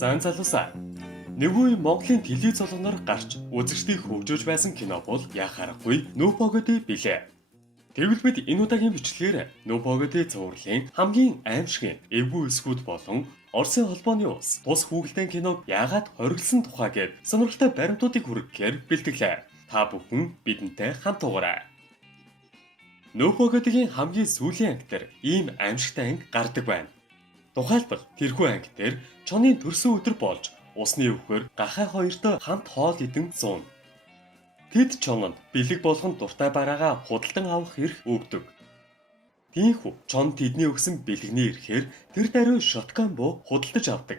Зан залуусаа. Нэг үе Монголын телевиз болгоноор гарч үзэгчдийг хөгжөөж байсан кино бол яхаарахгүй Нүүпогоди билээ. Тэгвэл бид энэ удаагийн бичлэгээр Нүүпогоди цувралын хамгийн аимшигын эвгүй эсгүүд болон Оросын холбооны ус тус хүүхэлдэйн киног яагаад хориглосон тухай гээд сонирхолтой баримтуудыг хүргэхээр бэлтгэлээ. Та бүхэн бидэнтэй хамт угаарай. Нүүпогодигийн хамгийн сүүлийн анги дээр ийм аимшигтай анги гардаг байна. Тухайлбал тэрхүү анги дээр чоны төрсөн өдөр болж усны өвхөр гахай хоёртой хамт хоол идэн зуун. Тэд чононд бэлэг болгон дуртай бараагаа худалдан авах эрх өгдөг. Тиймээс чон тэдний өгсөн бэлэгний эрхээр тэр даруй шоткон буу худалдаж авдаг.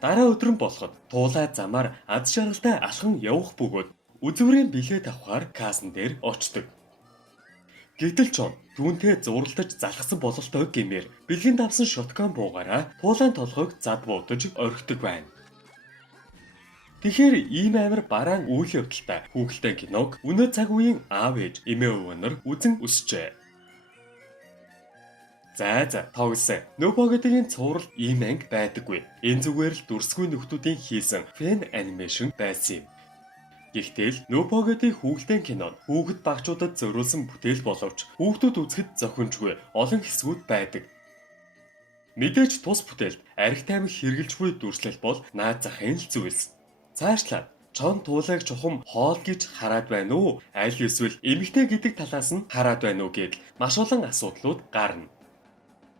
Дараа өдөр нь болоход туулай замаар аз жаргалтай алхан явах бөгөөд үзүүрийн билет авахар кассан дээр очдог. Гэтэл чон түүнтэй зурлаж залхсан бололтой гэмээр бэлгэнд авсан шоткон буугаараа туулайн толгойг зад буудаж орхидог байна. Тэгэхээр ийм амар бараан үйл явдалтай хүүхэлдэйн киног өнөө цаг үеийн аав ээж эмээ өвгөнөр үзэн өсчээ. За тоглосон. Нүүпогодигийн цуврал ийм анги байдаггүй. Энэ зүгээр л дүрсгүй нөхдүүдийн хийсэн фэн анимашн байсан юм. Гэхдээ Нүүпогоди хүүхэлдэйн кинод хүүхэд багчуудад зориулсан бүтээл боловч хүүхдүүд үзэхэд зохимжгүй олон хэсгүүд байдаг. Мэдээж тус бүтээлд арх таймх хэрглэж буй дүрслэл бол наад захын л зүйлс. Цаашлаад чон туулайг чухам хоол гэж хараад байна уу? Аль эсвэл эмэгтэй гэдэг талаас нь хараад байна уу гэдэл маш олон асуудлууд гарна.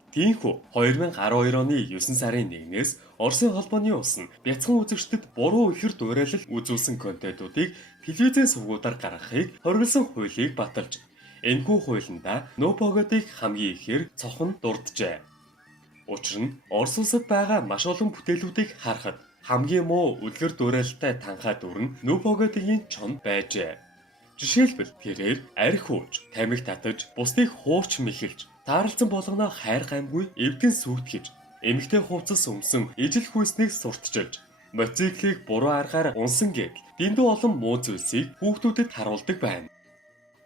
Тиймээс 2012 оны 9 сарын 1-ээс Оросын холбооны ус нь бяцхан үзэгчдэд буруу ихэр дуурайлал үзүүлсэн контентуудыг телевизэн сувгуудаар гаргахыг хориглосон хуулийг баталж, энэхүү хуулиндаа Нүүпогодиг хамгийн ихээр цохон дурджээ. Учир нь Орос улсад байгаа маш олон бүтээлүүдийг харахад хамгийн муу үлгэр дуурайлалтай танхаа дүр нь Нүүпогодигийн чон байжээ. Жишээлбэл тэрээр арх хууч, тамхи татаж, бусдыг хуурч мэхэлж, таарлцсан болгоно хайр гамгүй эвдэн сүйтгэж, эмэгтэй хувцас өмсөн ижил хүйснийг сурталчилж, мотоциклийг буруу аргаар унсан гэдэл дэндүү олон муу зүйлсийг хүүхдүүдэд харуулдаг байна.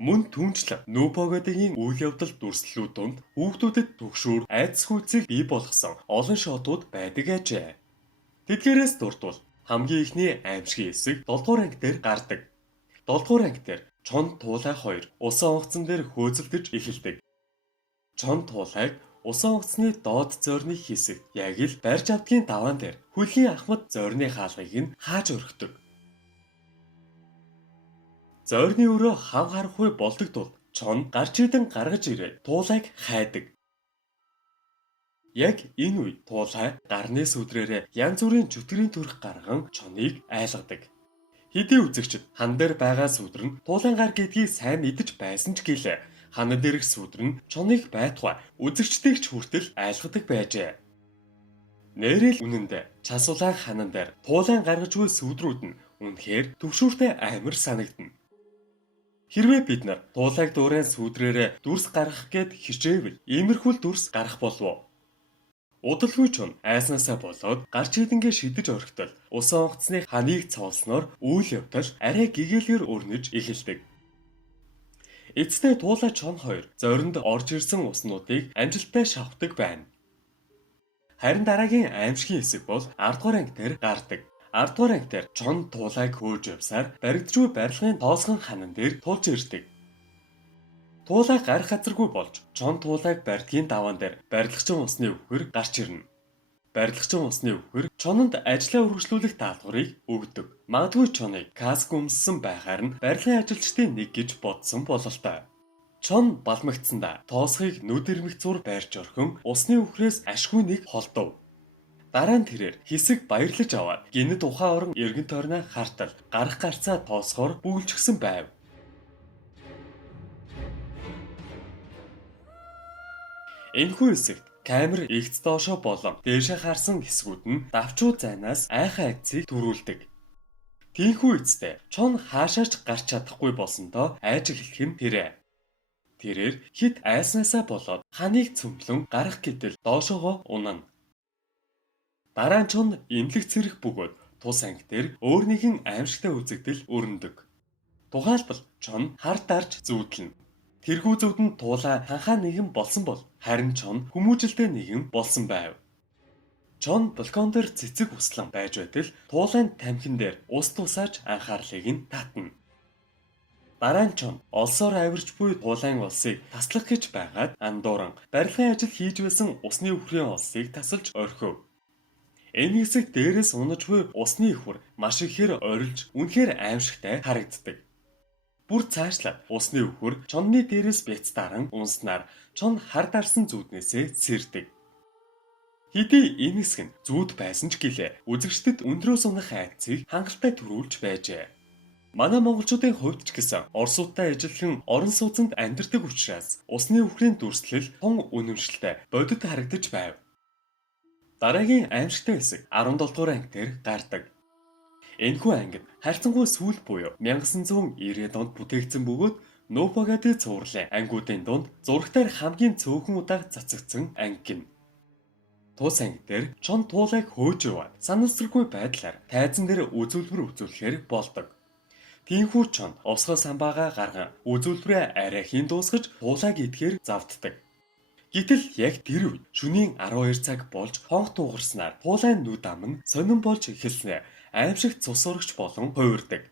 Мөн түнчлэн Нүүпогодигийн үйл явдал дүрслэлүүд донд хүүхдүүдэд төгшүүр айдас хүйцийг бий болгосон олон шоудууд байдаг ажээ. Тэдгээрээс дурдвал хамгийн ихний аимшигын хэсэг 7 дугаар анги дээр гардаг. 7 дугаар анги дээр чон туулай хоёр усан онгоцон дээр хөөцөлдөж эхэлдэг. Чон туулайг усан онгоцны доод зойрны хэсэг яг л барьж авдгийн даваан дээр хөлгийн ахмад зойрны хаалгыг нь хааж өргөдөг. Зойрны өрөө хав харахгүй болдог тул чон гарч идэн гаргаж ирээд туулайг хайдаг. Яг энэ үед туулай гарны сүдрээрээ янз бүрийн чөтгөрийн төрх гарган чоныг айлгадаг. Хэдий үзэгчд хан дээр байгаа сүдэр нь туулайн гар гэдгийг сайн мэдэж байсан ч гэлээ. Ханад дээрх сүдэр нь чоныг байтугай үзэгчдийг ч хүртэл айлгадаг байжээ. Нээрэл үнэндээ час улаан ханан дээр туулайн гаргаж буй сүдрүүд нь үнэхээр төвшүүртэй амар санагдана. Хэрвээ бид нар туулайг дуурайн сүдрээрээ дүрс гаргах гээд хичээвэл иймэрхүү дүрс гарах болов уу? Удалгүй чон айснаасаа болоод гарч идэнгээ шидэж орхитол усан онгоцны ханыг цоолсноор үйл явдал арай гэгээлгээр өрнөж эхэлдэг. Эцэстээ туулай чон хоёр зоринд орж ирсэн уснуудыг амжилттай шавхдаг байна. Харин дараагийн аимшигын хэсэг бол 10 дугаар анги дээр гардаг. 10 дугаар анги дээр чон туулайг хөөж явсаар баригдчихгүй барилгын тоосгон ханан дээр тулж ирдэг. Туулай гарах газаргүй болж чон туулайг барьдгийн даваан дээр барилгачин усны өвхөр гарч ирнэ. Барилгачин усны өвхөр чононд ажлаа үргэлжлүүлэх даалгаврыг өгдөг. Магадгүй чоныг каск өмссөн байхаар нь барилгын ажилчдын нэг гэж бодсон бололтой. Чон балмагцсандаа тоосхыг нүд ирмэх зур байрч орхин усны өвхрөөс ашгүй нэг холдов. Дараа нь тэрээр хэсэг баярлаж аваад гинэд ухаан орон эргэн тойрноо хартал гарах гарцаа тоосхоор бүгэлжгсэн байв. Энэхүү хэсэгт камер эгц доошоо болон дээшээ харсан хэсгүүд нь давчуу зайнаас айхаа айдсыг төрүүлдэг. Тийхүү эцтэй чон хаашаач гарч чадахгүй болсондоо айж эхлэх юм тэрэ. Тэрээр хит айснаасаа болоод ханыг цөмлөн гарах гэтэл доошоогоо унана. Дараа нь чон имлэг цэрэх бөгөөд тус анги дээр өөр нэгэн аимшигтай үзэгдэл өрнөдөг. Тухайлбал чон хар дарж зүүдлэнэ. Тэрхүү зүудэнд туулаа ханхаа нэгэн болсон бол харин чон хүмүүжилтэй нэгэн болсон байв. Чон балкон дээр цэцэг услан байж байтал туулайн тамхин дээр ус тусааж анхаарлыг нь татна. Дараа нь чон олсоор авирч буй туулайн улсыг таслах гэж байгаад андууран барилгын ажил хийж байсан усны үхрийн олсыг тасалж орхив. Энэ хэсэг дээрээс унаж буй усны өхөр маш ихээр орилж үнэхээр аимшигтай харагддаг. Бүр цаашлаад усны өхөр чонны дээрээс бяцтааран унснаар чон хар дарсан зүуднээсээ сэрдэг. Хэдий энэ хэсэг нь зүуд байсан ч гэлээ үзэгчдэд өндрөөс унах айдсыг хангалттай төрүүлж байжээ. Манай монголчуудын хувьд ч гэсэн орсуудтай ижилхэн орон сууцнд амьдардаг учраас усны өхрийн дүрслэл тун үнэмшилтэй бодит харагдаж байв. Дараагийн аимшигтай хэсэг 17 дугаар анги дээр гардаг. Энэхүү ангид харьцангуй сүүл буюу 1990-ад онд бүтээгдсэн бөгөөд Нобагадын цувралын ангиудын дунд зурагтаар хамгийн цөөхөн удаа цацагдсан анги гин. Тус анги дээр чон туулайг хөөж яваад санамсаргүй байдлаар тайзан дээр үзүүлбэр үзүүлэхээр болдог. Тиймхүү чон усгал самбаагаа гарган үзүүлбэрээ арай хийн дуусгаж туулайг идэхээр завддаг. Гэтэл яг тэр үед шөнийн 12 цаг болж хонх туугарснаар туулайн нүд ам нь сонирн болж эхэлснээр аимшигт цус урагч болон хувирдаг.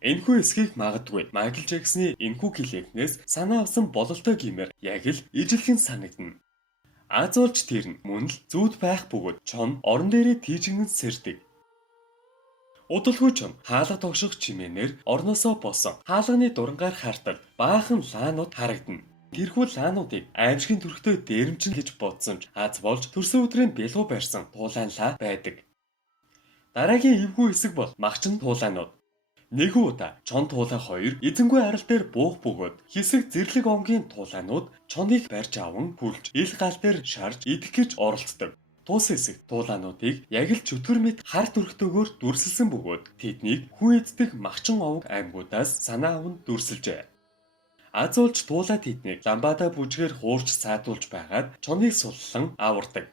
Энэхүү эсхийг магадгүй Майкл Джексоны энэхүү клипнээс санаа авсан бололтой гэмээр яг л ижилхэн санагдана. Аз болж тэр нь мөн л зүуд байх бөгөөд чон орон дээрээ тийжгэн сэрдэг. Удалгүй чон хаалга тогших чимээнээр орносоо босон хаалганы дурангаар хартал баахан лаанууд харагдана. Тэрхүү лаануудыг аимшигын төрхтөө дээрэмчин гэж бодсон ч аз болж төрсөн өдрийн бэлгүү барьсан туулайн лаа байдаг. Дараагийн эвгүй хэсэг бол магчин туулайнууд. Нэгэн удаа чон туулай хоёр эзэнгүй арал дээр буух бөгөөд хэсэг зэрлэг онгийн туулайнууд чоныг барьж аван хүлж ил гал дээр шарж идэх гэж оролцдог. Тус хэсэг туулайнуудыг яг л чөтгөр мэт хар төрхтөөгөөр дүрсэлсэн бөгөөд тэднийг хүн эддэг магчин овог аймагуудаас санаа аван дүрсэлжээ. Аз улж туулай тэднийг ламбада бүжгээр хуурч саадуулж байгаад чоныг суллан авардаг.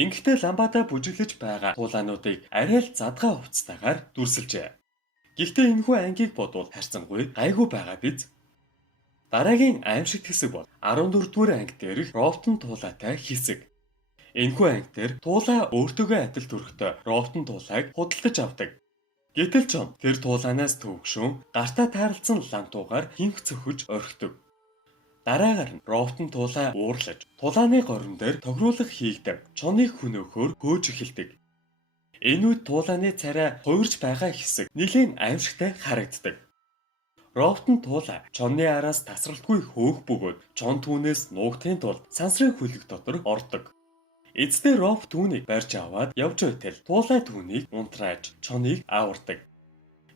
Ингэхдээ ламбада бүжиглэж байгаа туулайнуудыг арай л задгаа хувцастайгаар дүрсэлжээ. Гэхдээ энэхүү ангийг бодвол харьцангуй гайгүй байгаа биз. Дараагийн аимшигт хэсэг бол 14 дугаар анги дээрх Рофтон туулайтай хэсэг. Энэхүү анги дээр туулай өөртөөгөө адил төрхтэй Рофтон туулайг худалдаж авдаг. Гэтэл чон тэр туулайнаас төвөгшөн гартаа тааралцсан лантуугаар хинх цөхөж орхидог. Дараагаар нь Рофтон туулай уурлаж тулааны горон дээр тохируулах хийгдэг. Чоныг хөнөөхөөр хөөж эхэлдэг. Энэ үед туулааны царай хувирж байгаа хэсэг нэлээд аимшигтай харагддаг. Рофтон туулай чонны араас тасралтгүй хөөх бөгөөд чон түүнээс нуугдахын тулд сансрын хүлэг дотор ордог. Эцдээ Роф түүнийг барьж аваад явж байтал туулай түүнийг унтрааж чоныг авардаг.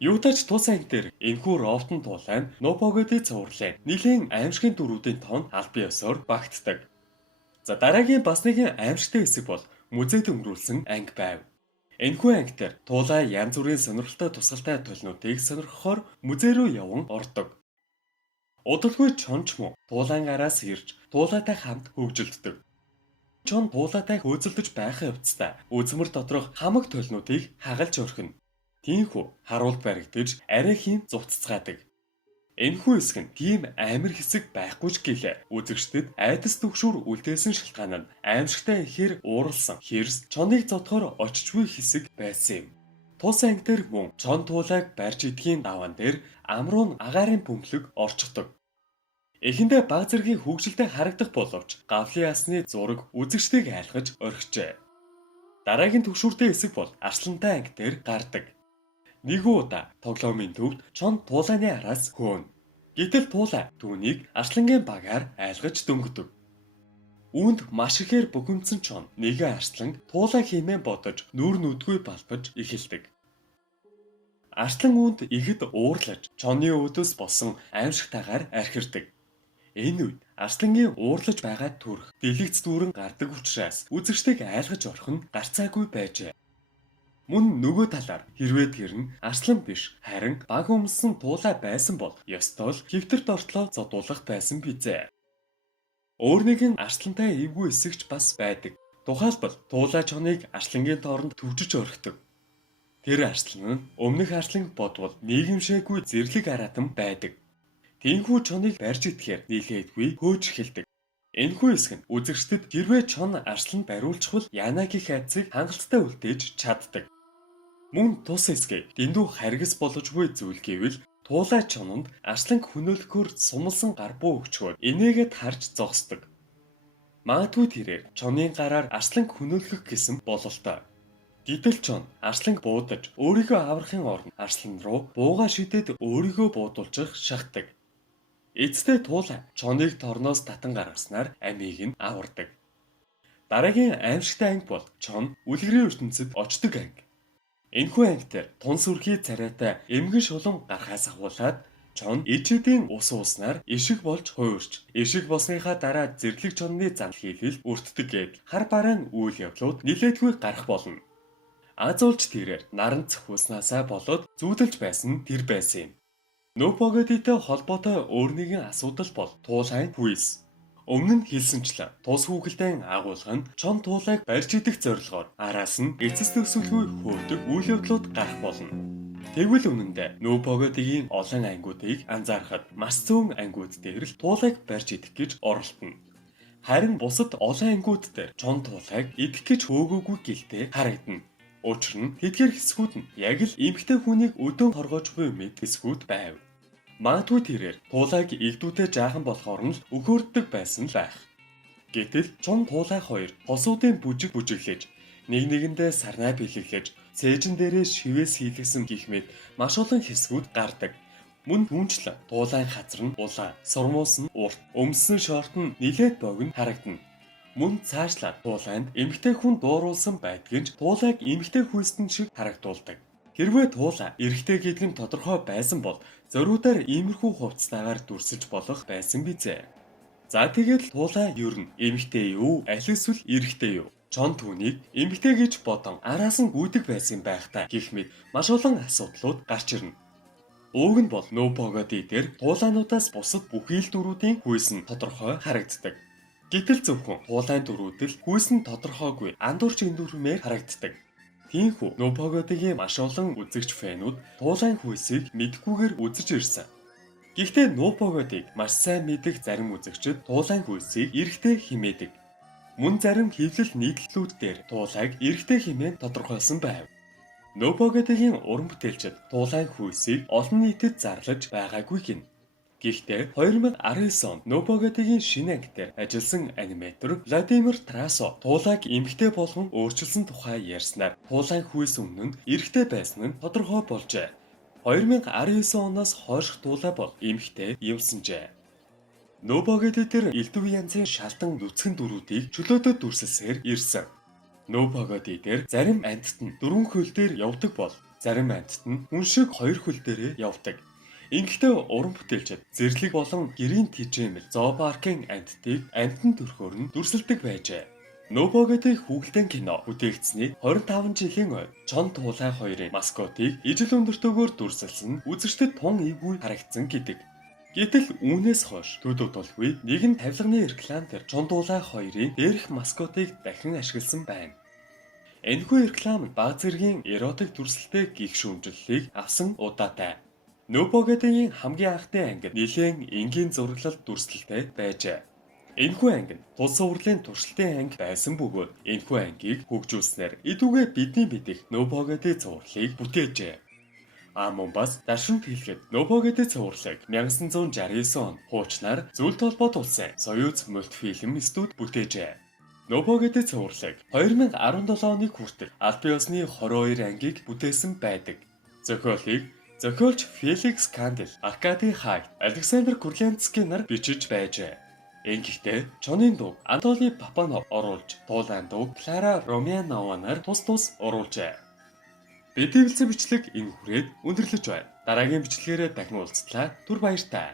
Юутач тус анги дээр энэхүү Рофтон туулай нь Нобагадын цувралын нэлээд аимшигын дөрүүдийн тоонд албан ёсоор багтдаг. За дараагийн бас нэгэн аимшигтай хэсэг бол музейд өнгөрүүлсэн анги байв. Энэхүү анги дээр туулай янз бүрийн сонирхолтой тусгалтай толинуудыг сонирхохоор музей рүү яван ордог. Удалгүй чонч муу туулайн араас ирж туулайтай хамт хөгжилддөг. Чон туулайтай хөөцөлдөж байхын явцдаа үзмэр доторх хамаг толинуудыг хагалж орхино. Тиймхүү харуулт баригдаж арай хийн зуццгаадаг. Энэхүү хэсэг нь тийм амар хэсэг байхгүй ч гэлээ үзэгчдэд айдас төгшүүр үлдээсэн шалтгаан нь аимшигтай ихээр ууралсан хэрс чоныг зодохоор очичгүй хэсэг байсан юм. Тус анги дээр мөн чон туулайг барьж идэхийн даваан дээр амруу нь агаарын бөмбөлөг орчдог. Эхэндээ баг зэргийн хөгжилтэй харагдах боловч гавлын ясны зураг үзэгчдийг айлгаж орхижээ. Дараагийн төгшүүртэй хэсэг бол арслантай анги дээр гардаг. Нэгэн удаа тоглоомын төвд чон туулайны араас хөөнө. Гэтэл туулай түүнийг арслангийн багаар айлгаж дөнгөдөг. Үүнд маш ихээр бухимдсан чон нэгэн арслан туулай хэмээн бодож нүур нүдгүй балбаж эхэлдэг. Арслан үүнд ихэд уурлаж чоны өвдөс болсон аимшигтайгаар архирдаг. Энэ үед арслангийн уурлаж байгаа төрх дэлгэц дүүрэн гардаг учраас үзэгчдийг айлгаж орхин гарцаагүй байжээ. Мөн нөгөө талаар хэрвээ тэр нь арслан биш харин баг өмсөн туулай байсан бол ёстой л хэвтэрт ортлоо зодуулах байсан бизээ. Өөр нэгэн арслантай эвгүй эсэгч бас байдаг. Тухайлбал туулай чоныг арслангийн тооронд төвжиж орхидог. Тэр арслан нь өмнөх арсланг бодвол нийгэмшээгүй зэрлэг аратан байдаг. Тиймээс чоныг барьж идэхээр нийлээдгүй хөөж эхэлдэг. Энэхүү хэсэг нь үзэгчдэд хэрвээ чон арсланд бариулчихвал яана гэх айдсыг хангалттай үлдээж чаддаг. Мөн тус хэсгийг дэндүү харгас болгож буй зүйл гэвэл туулай чононд арсланг хөнөөлөхөөр сумалсан гар буу өгчгөө инээгээд харж зогсдог. Магадгүй тэрээр чоны гараар арсланг хөнөөлгөх гэсэн бололтой. Гэтэл чон арсланг буудаж өөрийгөө аврахын оронд арслан руу бууга шидэд өөрийгөө буудуулчих шахдаг. Эцэстээ туулай чоныг торноос татан гаргаснаар амийг нь авардаг. Дараагийн аимшигтай анги бол чон үлгэрийн ертөнцид очдог анги. Энэхүү ангитэр тун сүрхий царайтай эмгэн шулам гарахаас ахуулаад чон ижидийн ус ууснаар ишиг болж хуурч, ишиг болсныхаа дараа зэрлэг чонны зан хийлэл өртдөг гэд хар бараан үйл явдлууд нилээдгүй гарах болно. Аз уулж тэрээр наран цөхвснасаа болоод зүүдэлж байсан нь тэр байсан юм. Нөпогодитэй холбоотой өөр нэгэн асуудал бол туулайн хүйс. Өмнө нь хэлсэнчлэн тус хүүгэлдэн агуулга нь чон туулайг барьж идэх зорилгоор араас нь эцэс төсөлгүй хөөдөг үйл явдлууд гарах болно. Тэгвэл үнэндээ нөпогодигийн олон ангиудыг анзаарахад маш зүүн ангиуд дээр л туулайг барьж идэх гэж оролдоно. Харин бусад олон ангиуд дээр чон туулайг идэх гэж хөөгөөгүй гэлтэй харагдана. Учир нь тэдгээр хэсгүүд нь яг л эмэгтэй хүнийг өдөөн хоргож буй мэд хэсгүүд байв. Магадгүй тэрээр туулайг игдүүтэй жаахан болохоор нь л өхөөрддөг байсан л байх. Гэтэл чон туулай хоёр хосуудын бүжиг бүжиглэж, нэг нэгэндээ сарнай бэлэглэж, цээжин дээрээ шивээс хийлгсэн гих мэд маш олон хэсгүүд гардаг. Мөн түнчлэн туулайн хазар нь улаан, сурмуус нь урт, өмссөн шорт нь нилээд богино харагдана. Мөн цаашлаад туулайнд эмэгтэй хүн дууруулсан байдгийн ч туулайг эмэгтэй хүйстэн шиг харагдуулдаг. Хэрвээ туулай эрэгтэй гэдэг нь тодорхой байсан бол зориудаар иймэрхүү хувцастайгаар дүрсэж болох байсан бизээ. За тэгэл туулай ер нь эмэгтэй юу, аль эсвэл эрэгтэй юу? Чон түүнийг эмэгтэй гэж бодон араас нь гүйдэг байсан байх та гэх мэт маш олон асуудлууд гарч ирнэ. Ууг нь бол нөпогоди дээр туулайнуудаас бусад бүхий л дөрүүдийн хүйс нь тодорхой харагддаг. Гэтэл зөвхөн туулайн дөрүүд л хүйс нь тодорхойгүй андуурч эндүрмээр харагддаг. Тиймээс нөпогодигийн маш олон үзэгч фэнүүд туулайн хүйсийг мэдхгүйгээр үзэж ирсэн. Гэхдээ нөпогодиг маш сайн мэдэх зарим үзэгчид туулайн хүйсийг эрэгтэй хэмээдэг. Мөн зарим хэвлэл нийтлэлүүд дээр туулайг эрэгтэй хэмээн тодорхойлсон байв. Нөпогодигийн уран бүтээлчид туулайн хүйсийг олон нийтэд зарлаж байгаагүй гин. Гэхдээ 2019 онд нөпогодигийн шинэ анги дээр ажилласан аниматор Владимир Тарасов туулайг эмэгтэй болгон өөрчилсөн тухай ярьснаар туулайн хүйс өмнө нь эрэгтэй байсан нь тодорхой болжээ. 2019 оноос хойших туулай бол эмэгтэй юмсанжээ. Нөпогоди дээр элдв янзын шалтан нүцгэн дөрүүдийг чөлөөтэй дүрсэлсээр ирсэн. Нөпогоди дээр зарим амьтад нь 4 хөл дээр явдаг бол зарим амьтад нь хүн шиг 2 хөл дээрээ явдаг. Ингэхдээ уран бүтээлчид зэрлэг болон гэрийн тижээмэл зоопаркын амьтдыг амьтан төрхөөр нь дүрсэлдэг байжээ. Нөпогоди хүүхдийн кино бүтээгдсэний 25 жилийн ойд чон туулай хоёрын маскотыг ижил өндөртөөгөөр дүрсэлсэн үзэгчдэд тун ивгүй харагдсан гэдэг. Гэтэл үүнээс хойш төдөө толгүй нэгэн тавилганы реклам дээр чон туулай хоёрын дээрх маскотыг дахин ашигласан байна. Энэхүү реклам нь баг зэргийн эротик дүрсэлтэй гих шүүмжлэлийг авсан удаатай. Нөпогодигийн хамгийн анхны анги нэлээд энгийн зураглал дүрслэлтэй байжээ. Энэхүү анги нь тулс урлын туршилтын анги байсан бөгөөд энэхүү ангийг хөгжүүлснээр идүүгээ бидний мэдих нөпогоди зурлалыг бүтээжээ. Мөн бас даршинт хэлэхэд нөпогоди зурлалыг 1969 онд хуучнаар Зүйл толгойд улсын Союз мультфильм студи бүтээжээ. Нөпогоди зурлалыг 2017 оны хүртэл албан ёсны 22 ангийг бүтээсэн байдаг. Зохиолч Феликс Кандел, Аркадий Хайт, Александр Курлянцкий нар бичиж байжээ. Ингэхдээ чонын дуу Анатолий Папанов оруулж, туулайн дуу Клара Ромянова нар тус оруулжээ. Бидний бичлэг энэ хүрээд өндөрлөж байна. Дараагийн бичлэгээрээ дахин уулзтлаа. Түр баярлалаа.